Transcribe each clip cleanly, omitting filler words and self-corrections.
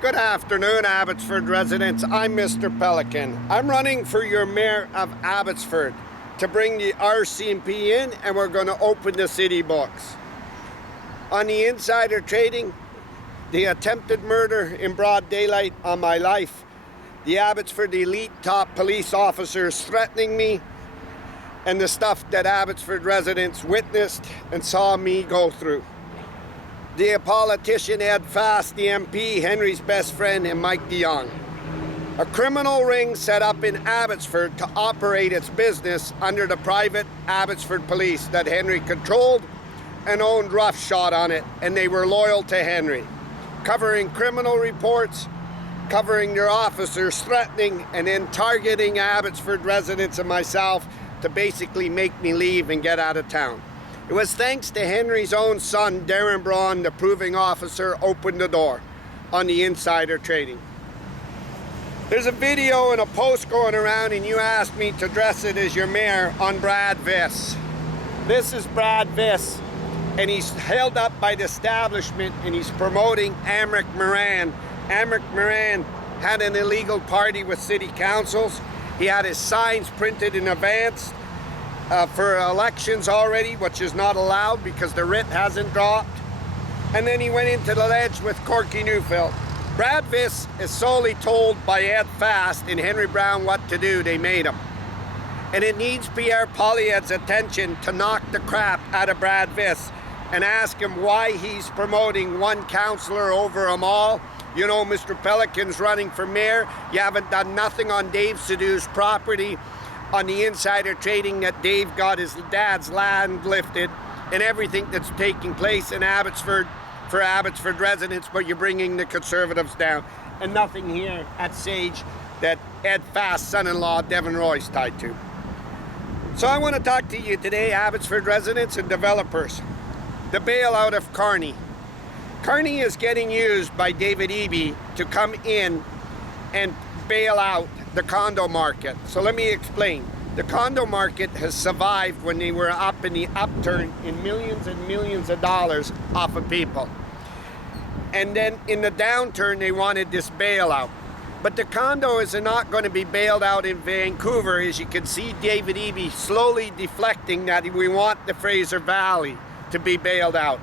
Good afternoon, Abbotsford residents. I'm Mr. Pelican. I'm running for your mayor of Abbotsford to bring the RCMP in, and we're going to open the city books. On the insider trading, the attempted murder in broad daylight on my life, the Abbotsford elite top police officers threatening me, and the stuff that Abbotsford residents witnessed and saw me go through. The politician Ed Fast, the MP, Henry's best friend, and Mike DeYoung. A criminal ring set up in Abbotsford to operate its business under the private Abbotsford police that Henry controlled and owned roughshod on it, and they were loyal to Henry. Covering criminal reports, covering their officers, threatening and then targeting Abbotsford residents and myself to basically make me leave and get out of town. It was thanks to Henry's own son, Henry Braun, the proving officer, opened the door on the insider trading. There's a video and a post going around, and you asked me to address it as your mayor on Brad Viss. This is Brad Viss, and he's held up by the establishment, and he's promoting Henry Braun. Henry Braun had an illegal party with city councils. He had his signs printed in advance for elections already, which is not allowed because the writ hasn't dropped. And then he went into the ledge with Corky Newfield. Brad Viss is solely told by Ed Fast and Henry Braun what to do. They made him. And it needs Pierre Poilievre's attention to knock the crap out of Brad Viss and ask him why he's promoting one councillor over them all. You know, Mr. Pelican's running for mayor. You haven't done nothing on Dave Sidhu's property, on the insider trading that Dave got his dad's land lifted, and everything that's taking place in Abbotsford for Abbotsford residents, but you're bringing the Conservatives down. And nothing here at Sage that Ed Fast's son-in-law, Devon Roy's tied to. So I want to talk to you today, Abbotsford residents and developers. The bailout of Carney. Carney is getting used by David Eby to come in and bail out the condo market. So let me explain. The condo market has survived when they were up in the upturn in millions and millions of dollars off of people. And then in the downturn, they wanted this bailout. But the condo is not going to be bailed out in Vancouver. As you can see, David Eby slowly deflecting that we want the Fraser Valley to be bailed out.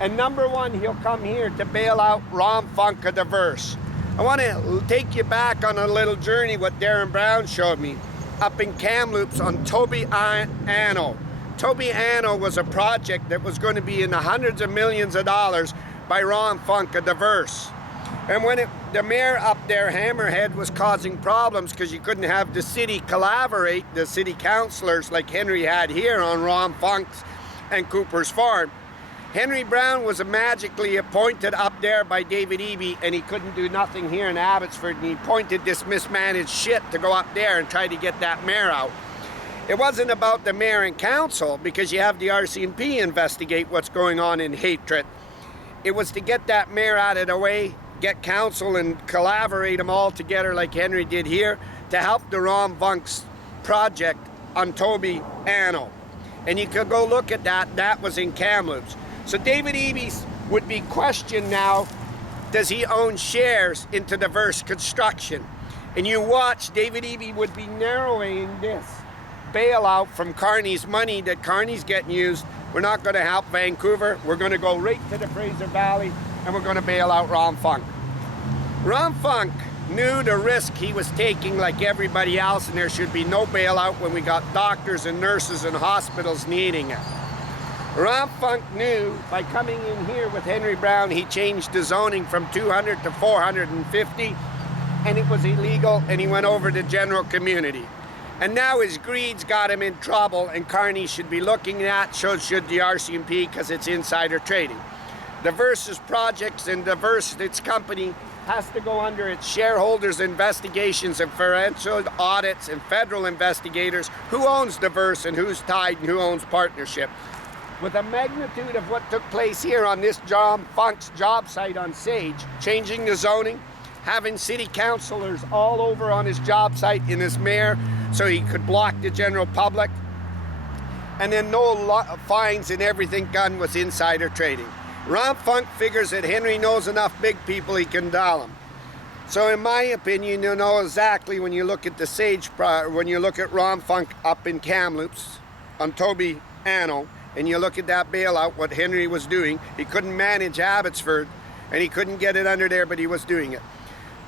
And number one, he'll come here to bail out Ron Funk of Diverse. I want to take you back on a little journey what Henry Braun showed me up in Kamloops on Toby Anno. Toby Anno was a project that was going to be in the hundreds of millions of dollars by Ron Funk of Diverse. And when the mayor up there, Hammerhead, was causing problems because you couldn't have the city collaborate, the city councillors like Henry had here on Ron Funk's and Cooper's Farm, Henry Braun was magically appointed up there by David Eby, and he couldn't do nothing here in Abbotsford, and he pointed this mismanaged shit to go up there and try to get that mayor out. It wasn't about the mayor and council, because you have the RCMP investigate what's going on in hatred. It was to get that mayor out of the way, get council and collaborate them all together like Henry did here to help the Ron Funk's project on Toby Anno. And you could go look at that. That was in Kamloops. So David Eby would be questioned now, does he own shares into Diverse Construction? And you watch, David Eby would be narrowing this bailout from Carney's money that Carney's getting used. We're not going to help Vancouver. We're going to go right to the Fraser Valley, and we're going to bail out Ron Funk. Ron Funk knew the risk he was taking like everybody else, and there should be no bailout when we got doctors and nurses and hospitals needing it. Ron Funk knew by coming in here with Henry Braun, he changed the zoning from 200 to 450, and it was illegal, and he went over to general community. And now his greed's got him in trouble, and Carney should be looking at, so should the RCMP, because it's insider trading. Diverse's projects and Diverse, its company, has to go under its shareholders' investigations and forensic audits and federal investigators. Who owns Diverse and who's tied and who owns partnership? With a magnitude of what took place here on this Ron Funk's job site on Sage, changing the zoning, having city councillors all over on his job site in his mayor so he could block the general public, and then no fines and everything done was insider trading. Ron Funk figures that Henry knows enough big people he can dial them. So in my opinion, you know exactly when you look at the when you look at Ron Funk up in Kamloops on Toby Anno, and you look at that bailout, what Henry was doing. He couldn't manage Abbotsford, and he couldn't get it under there, but he was doing it.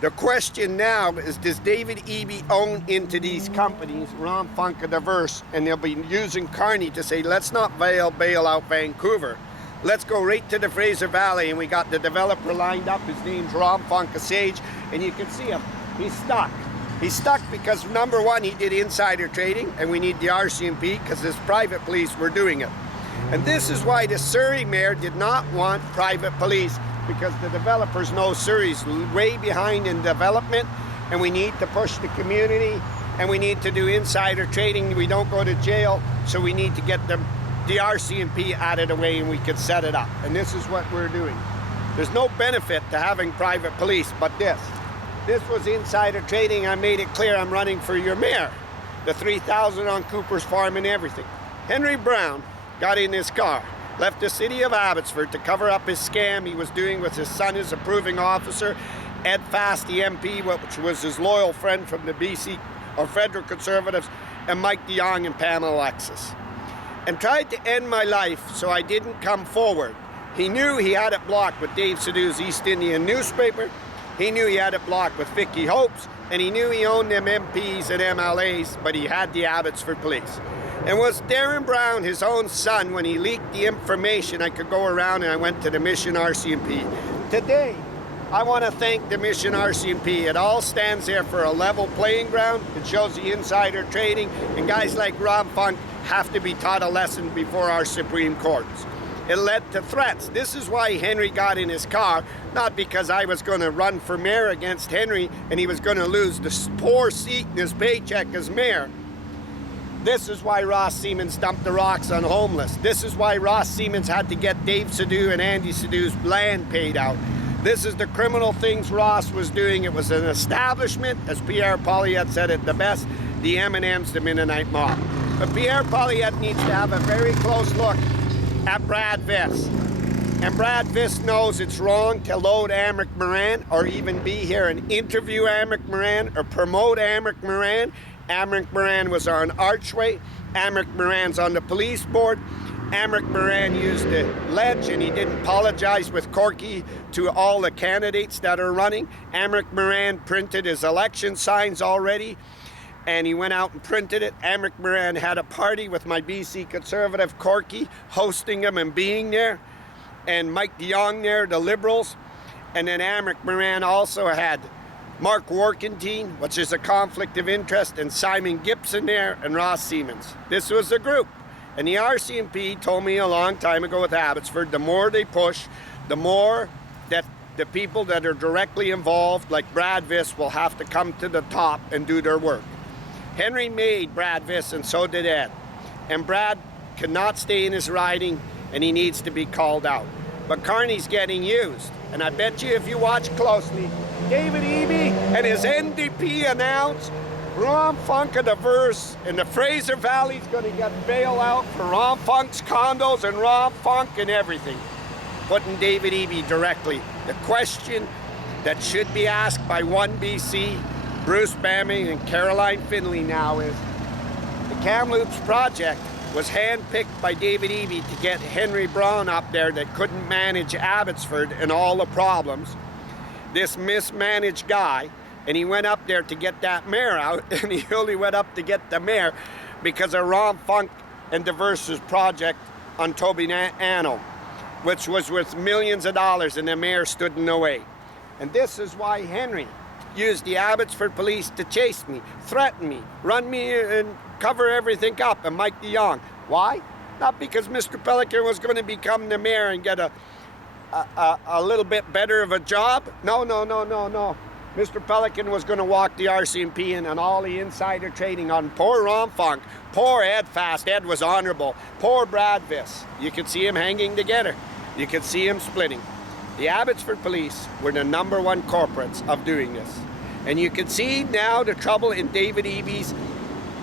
The question now is, does David Eby own into these companies, Ron Funk and Diverse, and they'll be using Carney to say, let's not bail out Vancouver. Let's go right to the Fraser Valley, and we got the developer lined up. His name's Ron Funk Sage, and you can see him. He's stuck. He's stuck because, number one, he did insider trading, and we need the RCMP because his private police were doing it. And this is why the Surrey mayor did not want private police, because the developers know Surrey's way behind in development, and we need to push the community, and we need to do insider trading. We don't go to jail, so we need to get the RCMP out of the way, and we can set it up. And this is what we're doing. There's no benefit to having private police, but this. This was insider trading. I made it clear I'm running for your mayor. The 3,000 on Cooper's Farm and everything. Henry Braun got in his car, left the city of Abbotsford to cover up his scam he was doing with his son as approving officer, Ed Fast, the MP, which was his loyal friend from the BC or Federal Conservatives, and Mike DeYoung and Pamela Alexis, and tried to end my life so I didn't come forward. He knew he had it blocked with Dave Sidhu's East Indian newspaper. He knew he had it blocked with Vicky Hopes, and he knew he owned them MPs and MLAs, but he had the Abbotsford police. And was Darren Brown, his own son, when he leaked the information, I could go around, and I went to the Mission RCMP. Today, I want to thank the Mission RCMP. It all stands there for a level playing ground. It shows the insider trading, and guys like Ron Funk have to be taught a lesson before our Supreme Courts. It led to threats. This is why Henry got in his car, not because I was going to run for mayor against Henry and he was going to lose the poor seat in his paycheck as mayor. This is why Ross Siemens dumped the rocks on homeless. This is why Ross Siemens had to get Dave Sidhu and Andy Sidhu's land paid out. This is the criminal things Ross was doing. It was an establishment, as Pierre Poilievre said it the best, the M&Ms, the Mennonite mob. But Pierre Poilievre needs to have a very close look at Brad Viss. And Brad Viss knows it's wrong to load Amric Moran or even be here and interview Amric Moran or promote Amric Moran. Amric Moran was on Archway. Amric Moran's on the police board. Amric Moran used the ledge, and he didn't apologize with Corky to all the candidates that are running. Amric Moran printed his election signs already, and he went out and printed it. Amric Moran had a party with my BC Conservative Corky, hosting him and being there, and Mike DeYoung there, the Liberals. And then Amric Moran also had Mark Warkentine, which is a conflict of interest, and Simon Gibson there, and Ross Siemens. This was the group. And the RCMP told me a long time ago with Abbotsford, the more they push, the more that the people that are directly involved, like Brad Viss, will have to come to the top and do their work. Henry made Brad Viss, and so did Ed. And Brad cannot stay in his riding, and he needs to be called out. But Carney's getting used. And I bet you if you watch closely, David Eby and his NDP announced Ron Funk and Diverse, and the Fraser Valley's going to get bailout for Ron Funk's condos and Ron Funk and everything. Putting David Eby directly. The question that should be asked by One BC, Bruce Bamming and Caroline Finley now is, the Kamloops project was handpicked by David Eby to get Henry Braun up there that couldn't manage Abbotsford and all the problems. This mismanaged guy, and he went up there to get that mayor out, and he only went up to get the mayor because of Ron Funk and Diverse's project on Toby Anno, which was worth millions of dollars, and the mayor stood in the way. And this is why Henry used the Abbotsford police to chase me, threaten me, run me and cover everything up, and Mike DeYoung. Why? Not because Mr. Pelican was going to become the mayor and get a little bit better of a job. No. Mr. Pelican was going to walk the RCMP in on all the insider trading on poor Ron Funk, poor Ed Fast. Ed was honorable. Poor Brad Viss. You could see him hanging together. You could see him splitting. The Abbotsford police were the #1 corporates of doing this. And you can see now the trouble in David Eby's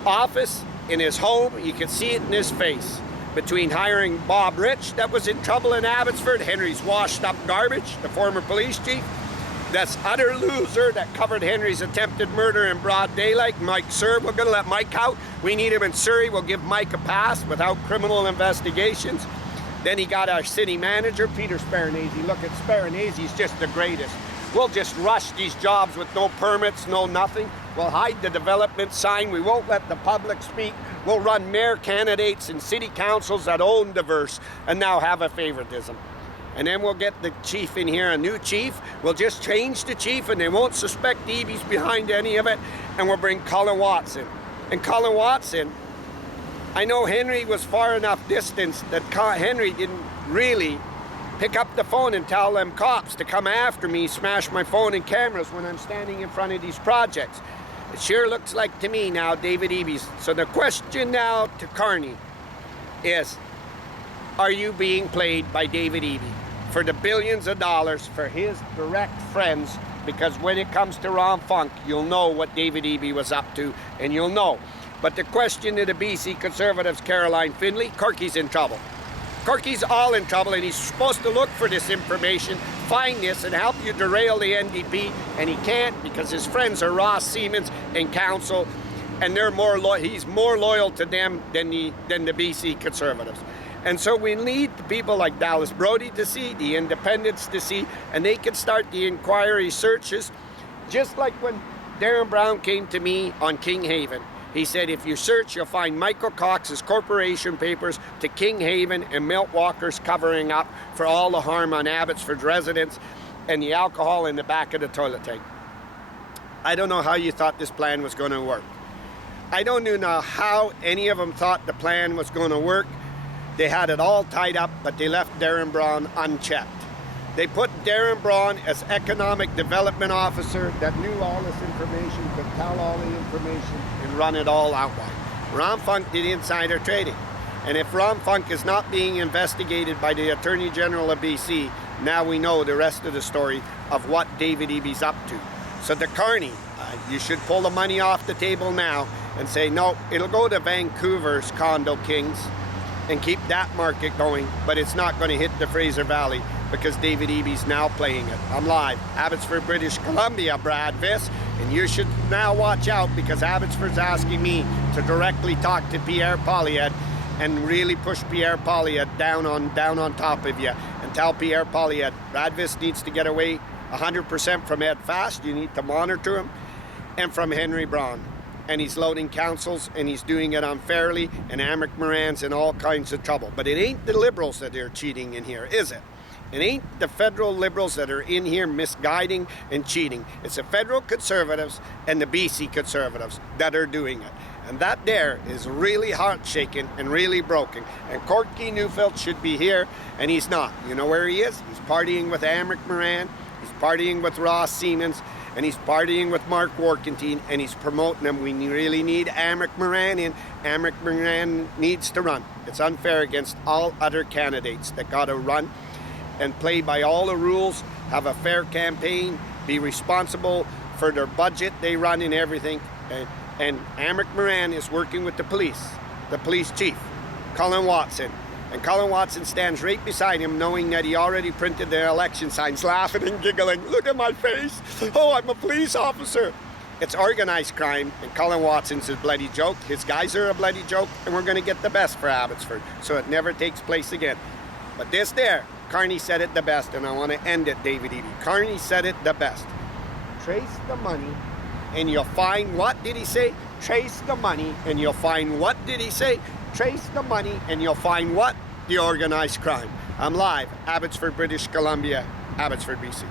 office, in his home. You can see it in his face. Between hiring Bob Rich, that was in trouble in Abbotsford, Henry's washed up garbage, the former police chief, This utter loser that covered Henry's attempted murder in broad daylight, Mike Sir, we're going to let Mike out. We need him in Surrey. We'll give Mike a pass without criminal investigations. Then he got our city manager, Peter Sparanese. Look at Sparanese, he's just the greatest. We'll just rush these jobs with no permits, no nothing. We'll hide the development sign. We won't let the public speak. We'll run mayor candidates and city councils that own diverse and now have a favoritism. And then we'll get the chief in here, a new chief. We'll just change the chief and they won't suspect Eby's behind any of it. And we'll bring Colin Watson. And Colin Watson, I know Henry was far enough distance that Henry didn't really pick up the phone and tell them cops to come after me, smash my phone and cameras when I'm standing in front of these projects. It sure looks like to me now David Eby's. So the question now to Carney is, are you being played by David Eby for the billions of dollars for his direct friends? Because when it comes to Ron Funk, you'll know what David Eby was up to, and you'll know. But the question to the BC Conservatives, Caroline Finlay, Corky's in trouble. Corky's all in trouble, and he's supposed to look for this information, find this, and help you derail the NDP, and he can't because his friends are Ross Siemens and Council, and they're he's more loyal to them than the BC Conservatives. And so we need people like Dallas Brody to see, the independents to see, and they can start the inquiry searches, just like when Darren Brown came to me on King Haven. He said, if you search, you'll find Michael Cox's corporation papers to King Haven and Milt Walker's covering up for all the harm on Abbotsford residents and the alcohol in the back of the toilet tank. I don't know how you thought this plan was going to work. I don't know how any of them thought the plan was going to work. They had it all tied up, but they left Darren Braun unchecked. They put Darren Braun as economic development officer that knew all this information, could tell all the information, and run it all outright. Ron Funk did insider trading. And if Ron Funk is not being investigated by the Attorney General of BC, now we know the rest of the story of what David Eby's up to. So the Carney, you should pull the money off the table now and say, no, it'll go to Vancouver's Condo Kings and keep that market going, but it's not going to hit the Fraser Valley because David Eby's now playing it. I'm live, Abbotsford, British Columbia, Brad Viss, and you should now watch out because Abbotsford's asking me to directly talk to Pierre Poilievre and really push Pierre Poilievre down on top of you and tell Pierre Poilievre, Brad Viss needs to get away 100% from Ed Fast, you need to monitor him, and from Henry Braun. And he's loading councils, and he's doing it unfairly, and Amric Moran's in all kinds of trouble. But it ain't the Liberals that are cheating in here, is it? It ain't the federal Liberals that are in here misguiding and cheating. It's the federal Conservatives and the BC Conservatives that are doing it. And that there is really heart-shaking and really broken. And Corky Neufeld should be here, and he's not. You know where he is? He's partying with Amric Moran, he's partying with Ross Siemens, and he's partying with Mark Warkentine, and he's promoting them. We really need Amric Moran in. Amric Moran needs to run. It's unfair against all other candidates that got to run and play by all the rules, have a fair campaign, be responsible for their budget they run and everything. And Amric Moran is working with the police chief, Colin Watson. And Colin Watson stands right beside him knowing that he already printed the election signs, laughing and giggling. Look at my face. Oh, I'm a police officer. It's organized crime, and Colin Watson's a bloody joke. His guys are a bloody joke, and we're going to get the best for Abbotsford so it never takes place again. But this there, Carney said it the best, and I want to end it, David Eby. Carney said it the best. Trace the money, and you'll find, what did he say? Trace the money, and you'll find, what did he say? Trace the money, and you'll find what? The organized crime. I'm live, Abbotsford, British Columbia, Abbotsford, BC.